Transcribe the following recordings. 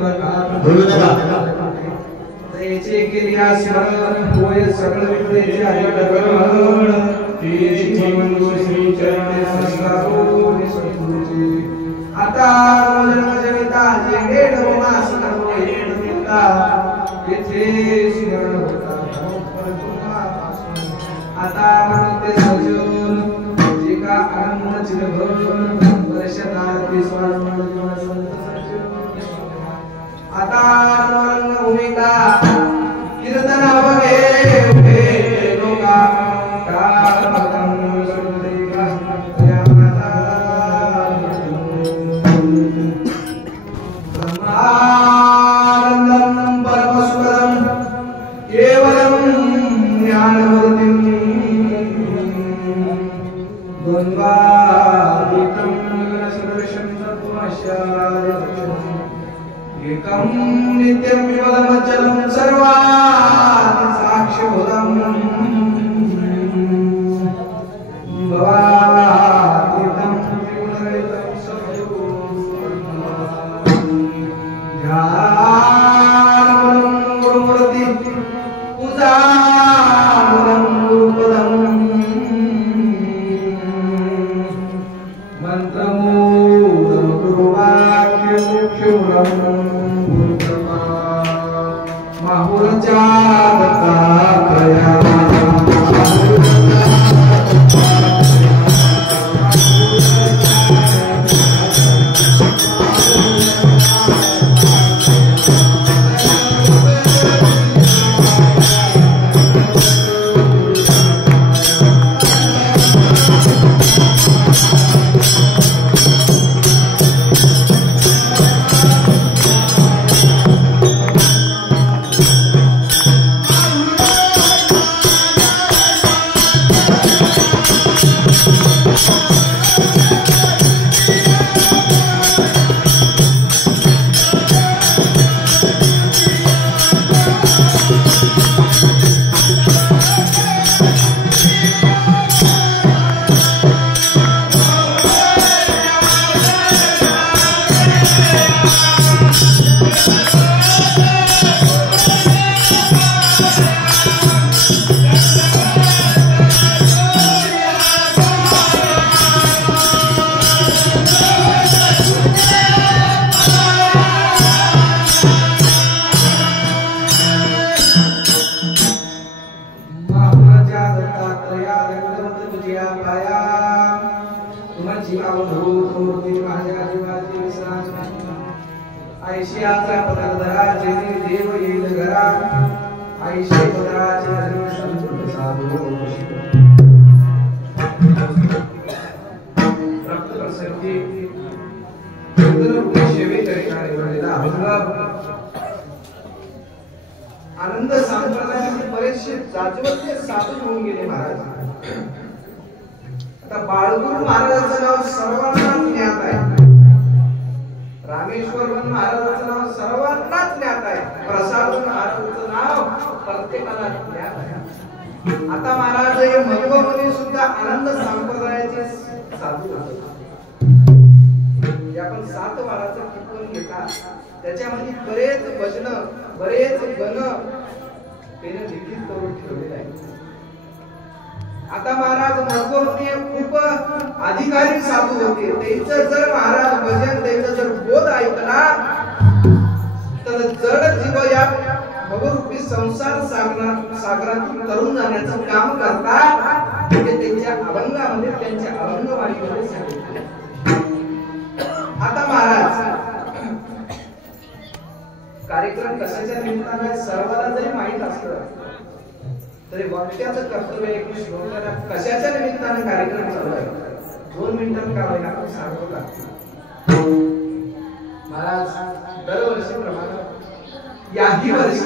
बोलू नका त्याचे क्रिया स्मरण होय सगळ विद्येचे अधिकरण तेची जीवन श्री चरणे संस्कारो निसंतुचे आता जगता जेडे डोमास नमो येता येथे स्मरण होता आता म्हणते सजून जे का आनंद चिरभर वर्षनार्थी स्वामी आता रंग भूमिका कीर्तन अवघे उभे लोका कामकं सुदेगा यामाता ब्रह्मानंदं परमसुखदं केवलं ज्ञानमूर्तिं द्वन्द्वातीतं सदृशं तत्त्वमस्यादिलक्षणम् एकं नित्यं विमलमचलं सर्वात् साक्षिभूतं भवातीतं त्रिगुणरहितं ध्यानं गुरुमूर्ति पूजानं गुरुपदं मंत्रमूलं गुरुवाक्यमुख्यमूलं आयशियाचा पदरधराचे देव येईल घरा आयशे पदराचे धर्म संत साधू प्राप्त प्रसंगी कीर्तन सेवे करणारे वडीला आनंद संप्रदायाचे बरेचसे जाजवंत साधू होऊन गेले महाराज. आता बाळगुरु महाराजांचं नाव सर्वांना ज्ञात आहे. रामेश्वर महाराजांचं नाव सर्वांनाच ज्ञात आहे. प्रसाद महाराजांचं नाव प्रत्येकाला ज्ञात आहे. आता महाराज हे मध्वमुनी सुद्धा आनंद संप्रदायाचे साधू होते. आपण 7 वाराचं कीर्तन घेतात त्याच्यामध्ये बरेच भजन बरेच गण त्याने लिखित करून ठेवलेले आहे. आता महाराज मध्वमुनी खूप अधिकारी साधू होते. त्यांचं जर महाराज भजन त्यांचं जर बोध ऐकला तर जड जीव या भवरूपी संसार सागरातून तरुण जाण्याचं काम करतात. ते त्यांच्या अभंगामध्ये त्यांच्या अभंगवाणीमध्ये सांगितले. आता महाराज कार्यक्रम कशाच्या निमित्ताने सर्वांना जरी माहित असलं तरी वाक्याचं कर्तव्य आहे की श्रोत्याला कशाच्या निमित्ताने कार्यक्रम चालू आहे 2 मिनिटात का होईना आपण सांगू लागतो. महाराज दरवर्षीप्रमाणे याही वर्षी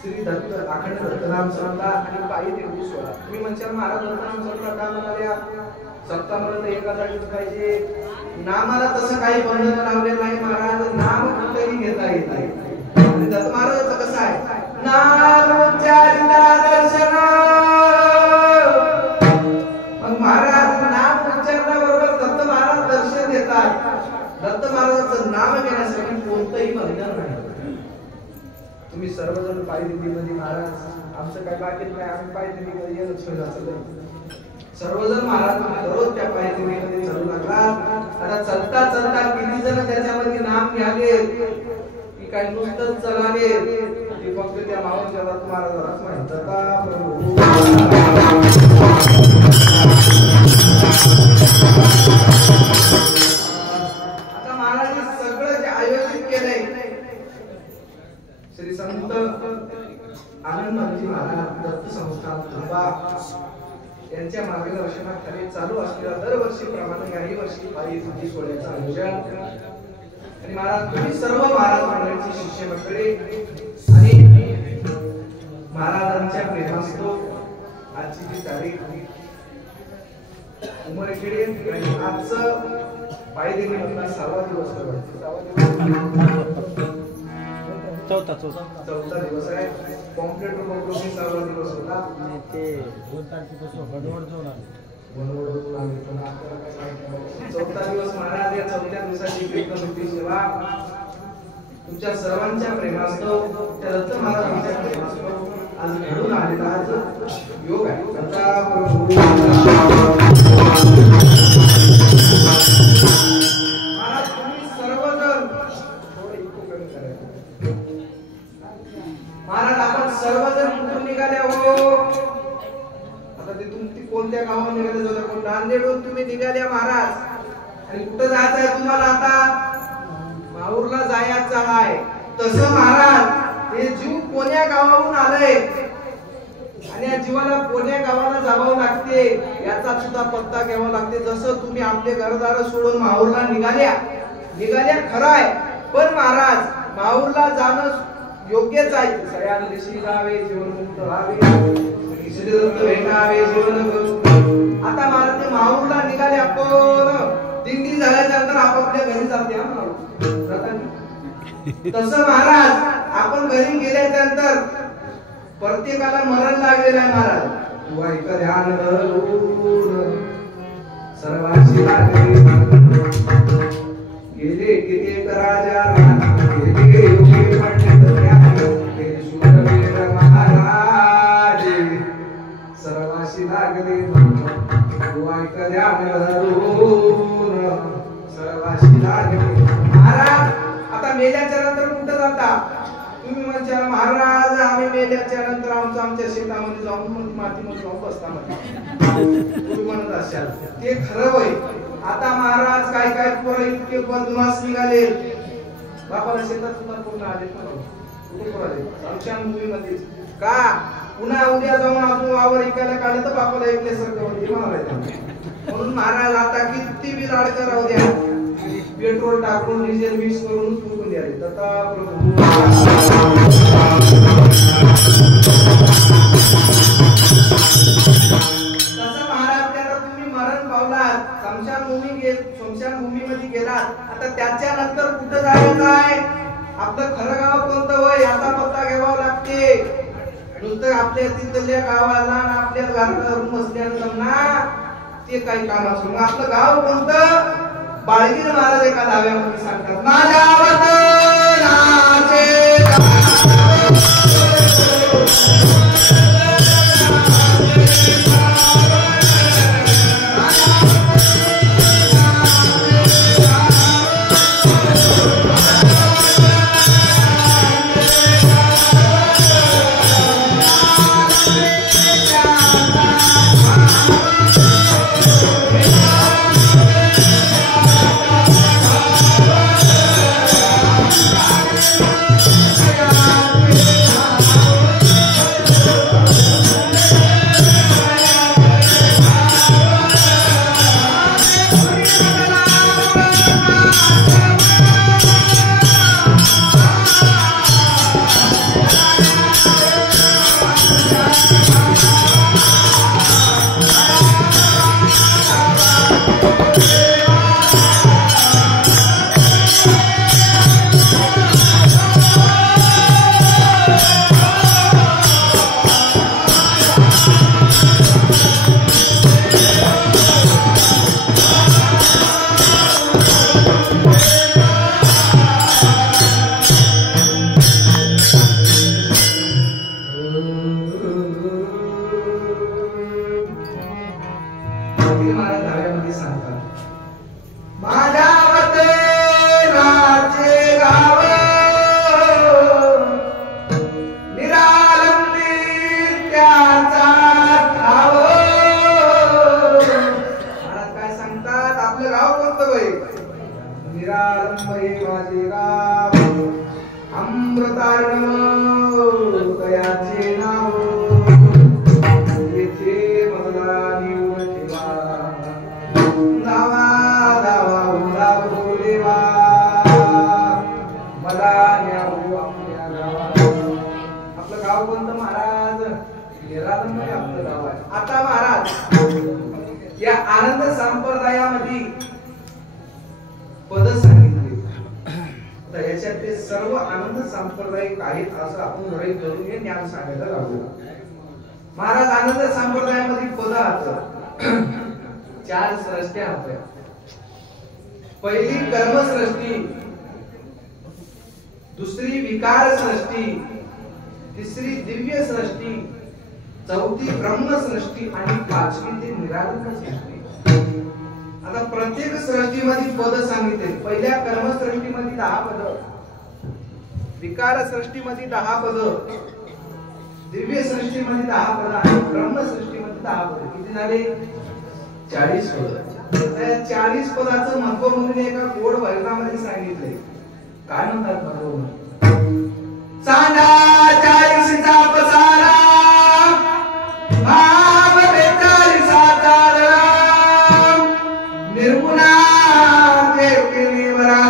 श्री दत्त अखंड दत्तनाम संता आणि पायी देवडी सोहळा. तुम्ही म्हणशाल महाराज दत्तनाम संता का म्हणाल्या सप्ताहामध्ये एका जागीच पाहिजे. नामाला तसं काही बंधन लावले नाही महाराज. नाम कुठेही घेता येत नाही. आणि दत्त महाराजांचं कसं आहे नाम उच्चारिता दर्शन. मग महाराज नाम उच्चारल्याबरोबर दत्त महाराज दर्शन देतात. दत्त महाराज तुम्ही सर्वजण पायदिंडीमध्ये महाराज आमचं काय बाकी नाही, आम्ही पायदिंडीमध्ये येणंच होईल असं नाही. सर्वजण महाराज दररोज त्या पायदिंडीमध्ये चलू लागलात. आता चलता चलता किती जण त्याच्यामध्ये नाम घ्याले की काय नुसतंच चलाले ते फक्त त्या मावळच्या दत्त महाराजालाच माहित होता. प्रभू आता महाराजांनी सगळं जे आयोजित केलंय श्री संत आनंदजी महाराज दत्त संस्थान तुंबा यांच्या मार्गदर्शनाखाली चालू असलेल्या दरवर्षीप्रमाणे याही वर्षी पायी तुझी सोहळ्याचं आयोजन. आणि महाराज तुम्ही सर्व महाराज मंडळीची शिष्य मंडळी आणि महाराजांच्या प्रेमास्तव आजची जी तारीख उमरखेडे आणि आजचं पायदिंडी मधला 6वा दिवस चौथा दिवस आहे. कॉम्प्लीट रोबोटोमी 6वा दिवस होता. ते 2 तारखेपासून गडवड जाऊन चौथा दिवस महाराज या चौथ्या दिवसाची कीर्तन सेवा तुमच्या सर्वांच्या प्रेमास्तव त्या दत्त महाराजांच्या प्रेमास्तव आज घडून आलेला आज योग आहे. महाराज तुम्ही सर्वजण थोडं इको कमी करायचं. महाराज आपण सर्वजण कुठून निघाले हो? आता ते तुम्ही कोणत्या गावात निघाले? जाऊ कोण नांदेडहून तुम्ही निघाले महाराज. आणि कुठं जायचं आहे तुम्हाला? आता माहूरला जायचं आहे. तसं महाराज हे जीव कोण्या गावाहून आलंय आणि या जीवाला कोण्या गावाला जावं लागते याचा सुद्धा पत्ता घ्यावा लागते. जसं तुम्ही आपले घरदार सोडून माहूरला निघाल्या खरं आहे, पण महाराज माहूरला जाणं योग्यच आहे. सगळ्यांना दिशी जावे जीवनमुक्त व्हावे, श्रीदत्त भेटावे जीवन. आता महाराज ते माहूरला निघाल्या पण दिंडी झाल्याच्या नंतर आपापल्या घरी जाते. तसं महाराज आपण घरी गेल्याच्या नंतर प्रत्येकाला मरण लागलेलं आहे. महाराज तू ऐक ध्यान धरून सर्वांची गेले किती राजा गेले योगी पंडित गेले शूरवीर महाराज सर्वांशी लागले. तू ऐक ध्यान धरून सर्वांशी लागले. महाराज आता मेल्याच्या नंतर कुठं जाता तुम्ही? म्हणजे महाराज आम्ही मेल्याच्या नंतर आमच्या शेतामध्ये जाऊन मातीमध्ये जाऊन बसता तुम्ही म्हणत असाल ते खरं होय. आता महाराज काय पोरं इतके बदमाश निघाले. बापाला शेतात सुद्धा पूर्ण आले आमच्या मुलीमध्ये का पुन्हा उद्या जाऊन आपण वावर ऐकायला काढलं तर बापाला ऐकल्यासारखं होते म्हणून महाराज आता किती बी लाड करावं द्या पेट्रोल टाकून डिझेल मिक्स करून चुकून द्यावे. तथा प्रभू तसं महाराज त्याला तुम्ही मरण पावलात, स्मशानभूमीमध्ये गेलात. आता त्याच्यानंतर कुठं जायचं आहे? आपलं खरं गाव कोणतं होय याचा पत्ता घ्यावा लागते. नुसतं आपल्या तिथल्या गावाला आपल्या घरात बसल्यानंतर ना ते काही काम असू. आपलं गाव कोणतं? बाळगीर महाराज एका दाव्यामध्ये सांगतात माझ्या वतनाचे जन्म तयाचे नाव येथे मला निवड ठेवा दावा दावा उदा बोलेवा मला न्यावं आपल्या गावात. आपलं गाव कोणतं महाराज? निरालंब हे आपलं गाव आहे. आता महाराज या आनंद संप्रदायामध्ये पद सांगितले तर याच्यात ते सर्व आनंद सांप्रदायिक आहेत असं आपण गृहीत धरून हे ज्ञान सांगायला लागलो. महाराज आनंद संप्रदायामध्ये पद आहेत 4 सृष्ट्या आहेत. पहिली कर्म सृष्टी, दुसरी विकार सृष्टी, तिसरी दिव्य सृष्टी, चौथी ब्रह्म सृष्टी आणि 5वी ते निरालंब सृष्टी. आता प्रत्येक सृष्टीमध्ये पद सांगितले. पहिल्या कर्म सृष्टीमध्ये 10 पद, विकार सृष्टीमध्ये 10 पद, दिव्य सृष्टीमध्ये 10 पद आणि ब्रह्म सृष्टीमध्ये 10 पद. किती झाले? 40 पद. त्या 40 पदाचं महत्व म्हणून एका गोड वर्णामध्ये सांगितले. काय म्हणतात महत्व? चांदा 40चा पसारा भाव 42चा निर्गुणा देवकेलीवरा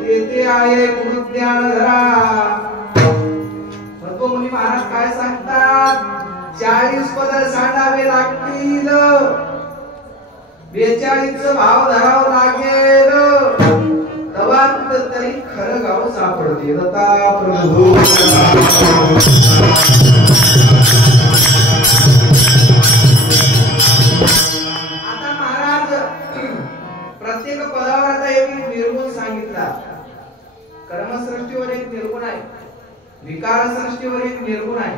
तेथे आहे गुरुज्ञान धरा. भगवमुनी महाराज काय सांगतात? 40 पद सांडावे लागतील, 42चं भाव धरावं लागेल, तेव्हा तरी खरं गाव सापडते. दत्ता प्रभू प्रत्येक पदावर आता एक निर्गुण सांगितला. कर्मसृष्टीवर एक निर्गुण आहे, विकार सृष्टीवर एक निर्गुण आहे,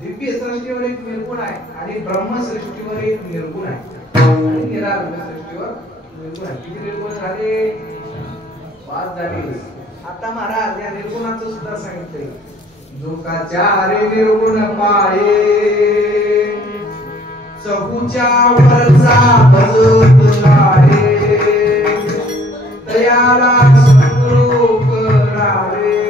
दिव्य सृष्टीवर एक निर्गुण आहे आणि ब्रह्म सृष्टीवर एक निर्गुण आहे आणि निरालंब सृष्टीवर निर्गुण आहे. किती निर्गुण झाले? 5 झाले. आता महाराज या निर्गुणाचं सुद्धा सांगितले. जो का 4 निर्गुण पाये चहूच्या वरचा भजत आहे तयाला सद्गुरु करावे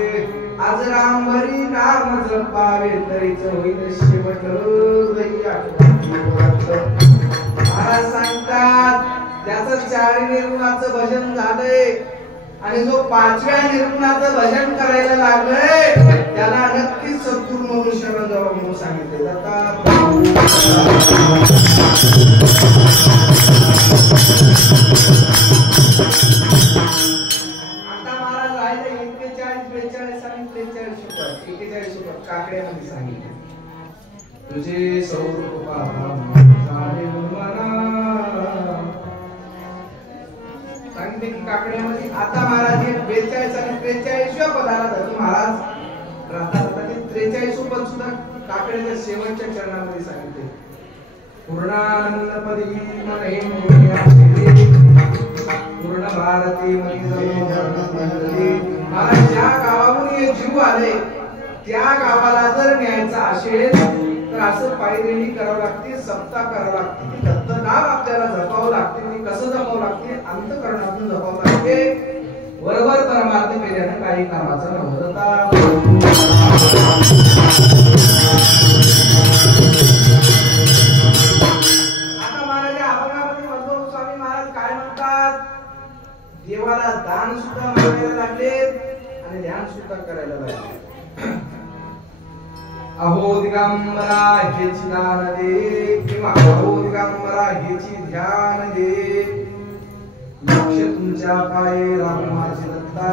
आज रामहरी नाम जपावे तरीच होईल शेवट महाराज सांगतात ज्याचं 4 निर्गुणाचं भजन झालंय आणि जो 5व्या निर्गुणाचं भजन करायला लागलंय त्याला नक्कीच सद्गुरु मनुष्य बनवा म्हणून सांगितले जातात. आता महाराज राहिले 41, 42 आणि 43 सुपर 41 सुपर काकड्यामध्ये सांगितले. तुझे स्वरूप पाहा झाले मना सांगितले की काकड्यामध्ये. आता महाराज 42 आणि 43 पदाला धरून महाराज राहतात. 43 पद सुद्धा काकड्याच्या शेवटच्या चरणामध्ये सांगितले. पूर्णानंदपदी मन हे पूर्ण भारती महाराज ज्या गावाहून हे जीव आले त्या गावाला जर न्यायचा असेल तर असं पायरेणी करावं लागते, सप्ताह करावं लागते, दत्त नाम आपल्याला जपावं लागते. कसं जपावं लागते? अंतःकरणातून जपावं लागते. बरोबर परमार्थ केल्यानं काही कामाचा नव्हता. आता महाराज अभंगामध्ये मधुर स्वामी महाराज काय म्हणतात? देवाला दान सुद्धा मागायला लागले आणि ध्यान सुद्धा करायला लागले. अहो दिगंबरा हेची दान दे किंवा अहो दिगंबरा हेची ध्यान दे लक्ष तुमच्या पाये रामाची दत्ता.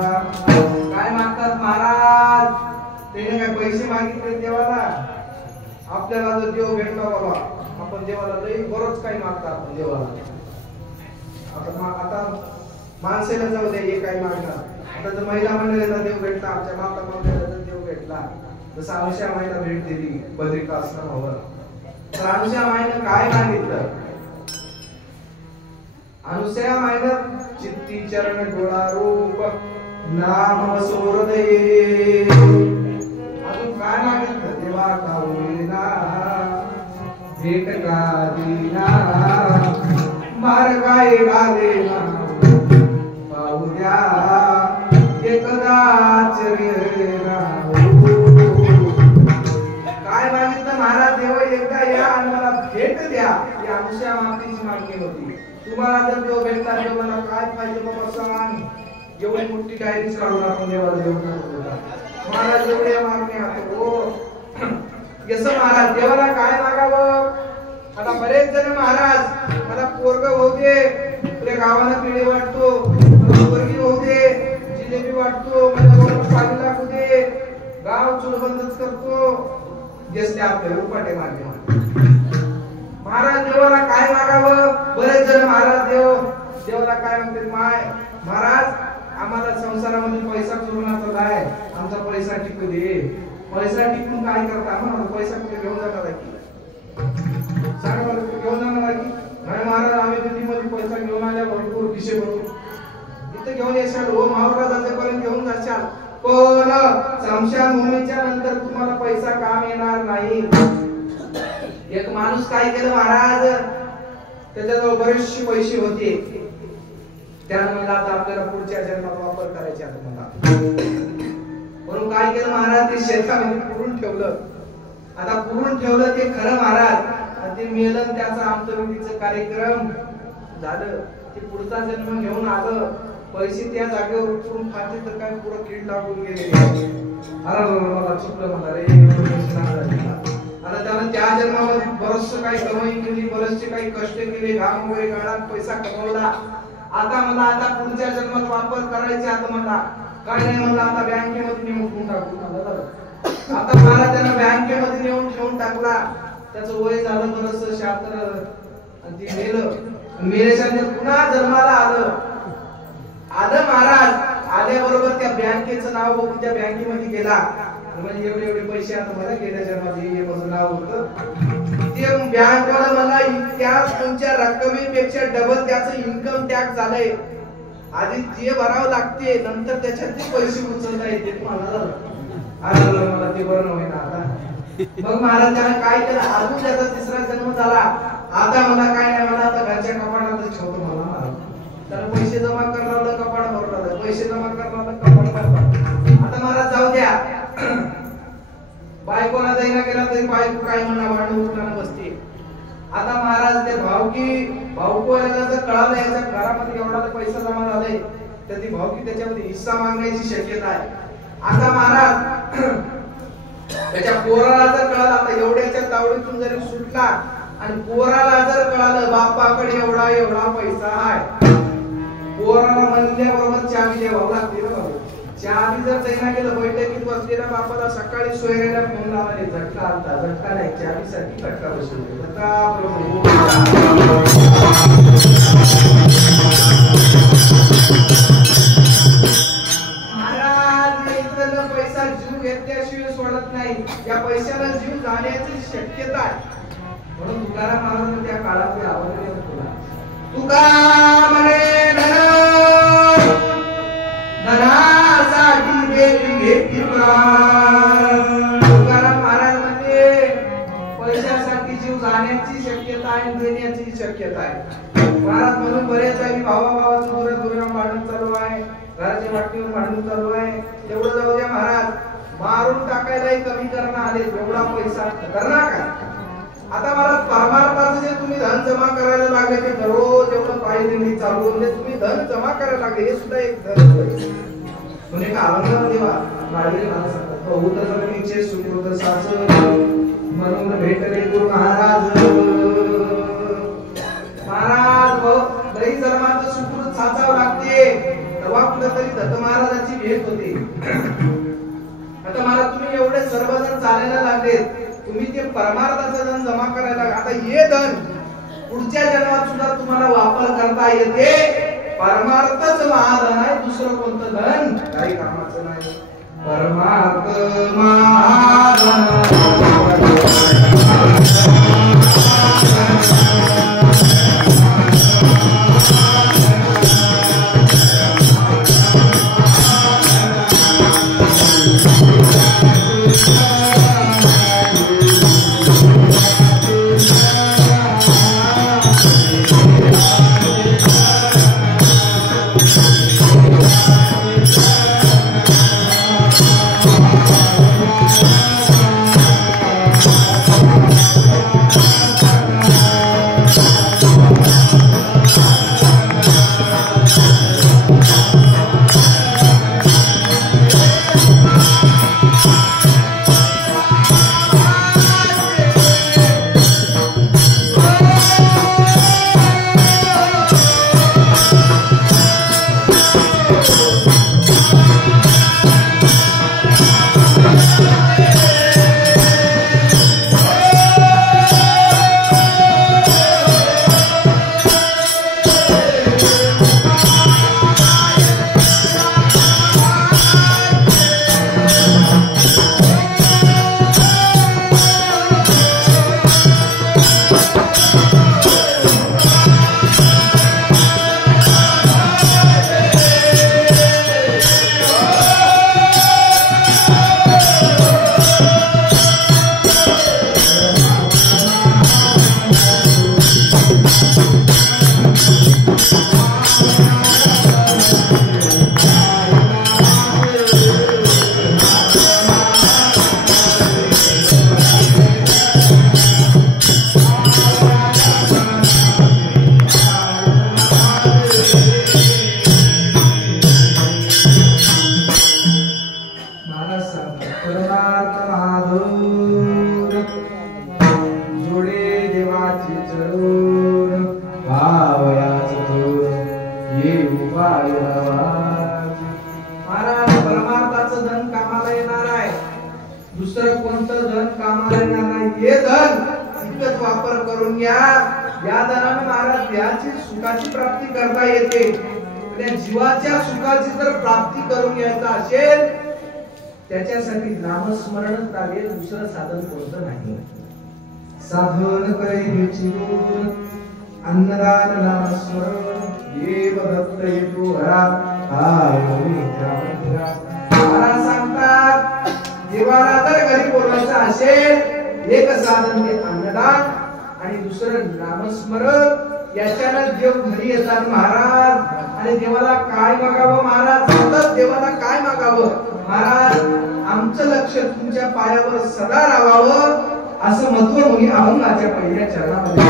काय मागतात महाराज? त्याने काय पैसे मागितले देवाला? आपल्याला जर देव भेटला बाबा आपण देवाला लई बरोच काही मागतात आपण देवाला. आता माणसाला जाऊ दे हे काय मागणार. आता जर महिला मंडळीला देव भेटला, आमच्या माता मंडळीला जर देव भेटला जसं अनुषा माईला भेट दिली बद्रिकाश्रमावर तर अनुषा माईनं काय मागितलं? अनुसया मायनं चित्ती चरण डोळा रूप नाम सोरदे. अजून काय मागितलं? देवा का होईना भेट का दिना मार काय घालेना पाहू द्या एकदाच रे राम माफीची मागणी होती. तुम्हाला जर देव भेटला, देवाला काय पाहिजे बाबा सांग. एवढी मोठी डायरीच काढून आपण देवाला देऊ शकतो. महाराज एवढ्या मागण्या हो यसं महाराज देवाला काय मागावं. आता बरेच जण महाराज मला पोरग होऊ दे, आपल्या गावाला पिढे वाटतो, मला पोरगी होऊ दे, जिलेबी वाटतो, मला पाणी लागू दे, गाव चुलबंदच करतो, जसले आपले उपाटे मागे. महाराज देवाला काय मागावं. बरेच जण महाराज देवाला काय म्हणते, माय महाराज आम्हाला संसारामध्ये पैसा चुरणाचा आहे, आमचा पैसा टिकू दे. पैसा टिकून काय करता, आम्हाला पैसा कुठे घेऊन जाणार आहे की सांगा मला, घेऊन जाणार आहे की नाही. महाराज आम्ही दिल्लीमध्ये पैसा घेऊन आल्या भरपूर खिशे भरून इथे घेऊन येशाल हो महाराजाचे पर्यंत घेऊन जाशाल, पण स्मशानभूमीच्या नंतर तुम्हाला पैसा काम येणार नाही. एक माणूस काय केलं महाराज, त्याच्याजवळ बरेचसे पैसे होते, त्यानं म्हणलं आता आपल्याला पुढच्या जन्मात वापर करायचे आता मला. म्हणून काय केलं महाराज, ते शेतामध्ये पुरून ठेवलं. आता पुरून ठेवलं ते खरं महाराज, ते मेलन त्याचा अंत्यविधीचा कार्यक्रम झालं. ते पुढचा जन्म घेऊन आलं, पैसे त्या जागेवर पुरून खाते तर काय पुढं कीड लागून गेले. अरे मला चुकलं मला रे. आता त्यानं त्या जन्मामध्ये बरचसं काही कमाई केली, बरेचसे काही कष्ट केले, घाम वगैरे गाळात पैसा कमवला. आता मला आता पुढच्या जन्मात वापर करायचे. आता मला काय नाही म्हणलं, आता बँकेमध्ये नेऊन टाकू. आता मला त्यानं बँकेमध्ये नेऊन ठेवून टाकला. त्याचं वय झालं बरस 76 आणि ते मेलं. मेल्याच्या पुन्हा जन्माला आलं महाराज. आल्याबरोबर त्या बँकेचं नाव बघून त्या बँकेमध्ये गेला. म्हणजे एवढे पैसे आता मला गेल्या जन्मात माझं नाव होतं. ते बँकवाला मला त्या तुमच्या रकमेपेक्षा डबल त्याचं इन्कम टॅक्स झालंय. आधी ते भरावं लागते, नंतर त्याच्यात ते पैसे उचलता येते. मला ते बरं नव्हे ना आता. मग महाराज त्यानं काय केलं, अजून त्याचा तिसरा जन्म झाला. आता मला काय नाही, मला आता घरच्या कपाटातच ठेवतो मला. त्याला पैसे जमा करणार, कपाट भरणार, पैसे जमा करणार, कपाट भरणार. आता महाराज जाऊ द्या, बायकोला जाईना गेला तरी बायको काय म्हणणार, भांडण उठणार बसते. आता महाराज ते भाऊकोला जर कळालं याच्या घरामध्ये एवढा पैसा जमा झालाय, तर ती भाऊकी त्याच्यामध्ये हिस्सा मागण्याची शक्यता आहे. आता महाराज त्याच्या पोराला जर कळालं, आता एवढ्याच्या तावडीतून जरी सुटला आणि पोराला जर कळालं बापाकडे एवढा पैसा आहे, पोराला म्हणल्याबरोबर चावी द्यावं लागते ना बाबा. चावी जर तैना केलं, बैठकीत बसलेल्या बापाला सकाळी सोयऱ्याला फोन लावायला, झटका आलता, झटका नाही, चावीसाठी झटका बसवले. पैसा जीव घेतल्याशिवाय सोडत नाही, या पैशाला जीव जाण्याची शक्यता आहे. म्हणून तुकाराम महाराज त्या काळात आवडले तुला. तुका म्हणे धनासाठी घेतली तुकाराम महाराज म्हणजे पैशासाठी जीव जाण्याची शक्यता आहे, देण्याची शक्यता आहे महाराज. म्हणून बरेच जागी भावाभावाचं दुराम भांडण चालू आहे, घराच्या वाटणीवर भांडण चालू आहे. एवढं जाऊ द्या महाराज, मारून टाकायलाही कमी करणं आले, एवढा पैसा करणार काय. आता मला परमार्थाचं जे तुम्ही धन जमा करायला लागले, ते दररोज एवढं पाहिजे मी चालू म्हणजे तुम्ही धन जमा करायला लागले, हे सुद्धा एक धन म्हणजे का अलंकार देवा माडले मला सांगतात. बहुत जमिनीचे सुकृत साच म्हणून भेटले गुरु महाराज. लई जन्माचं सुकृत साचावं लागते, तेव्हा कुठेतरी दत्त महाराजांची भेट होते. आता मला तुम्ही एवढे सर्वजण चालायला लागले, तुम्ही ते परमार्थाचं धन जमा करायला. आता हे धन पुढच्या जन्मात सुद्धा तुम्हाला वापर करता येते. परमार्थच महाधन आहे, दुसरं कोणतं धन काही कामाचं नाही. परमार्थ महाधन महाराज परमार्थाचं धन कामाला येणार आहे, दुसरं कोणतं धन कामाला येणार नाही. हे धन इतकंच वापर करून घ्या. या धनाने महाराज देहाची सुखाची प्राप्ती करता येते. त्या जीवाच्या सुखाची जर प्राप्ती करून घ्यायचं असेल त्याच्यासाठी नामस्मरणच लागेल, दुसरं साधन कोणतं नाही. साधन करे चिरून अन्नदान नामस्मरण देव दत्त येतो हरा. महाराज सांगतात देवाला जर घरी बोलायचं असेल एक साधन ते अन्नदान आणि दुसरं नामस्मरण. याच्यानं देव घरी येतात महाराज. आणि देवाला काय मागावं महाराज, सतत देवाला काय मागावं महाराज, आमचं लक्ष तुमच्या पायावर सदा राहावं असं महत्व मुनी अभंगाच्या पहिल्या चरणामध्ये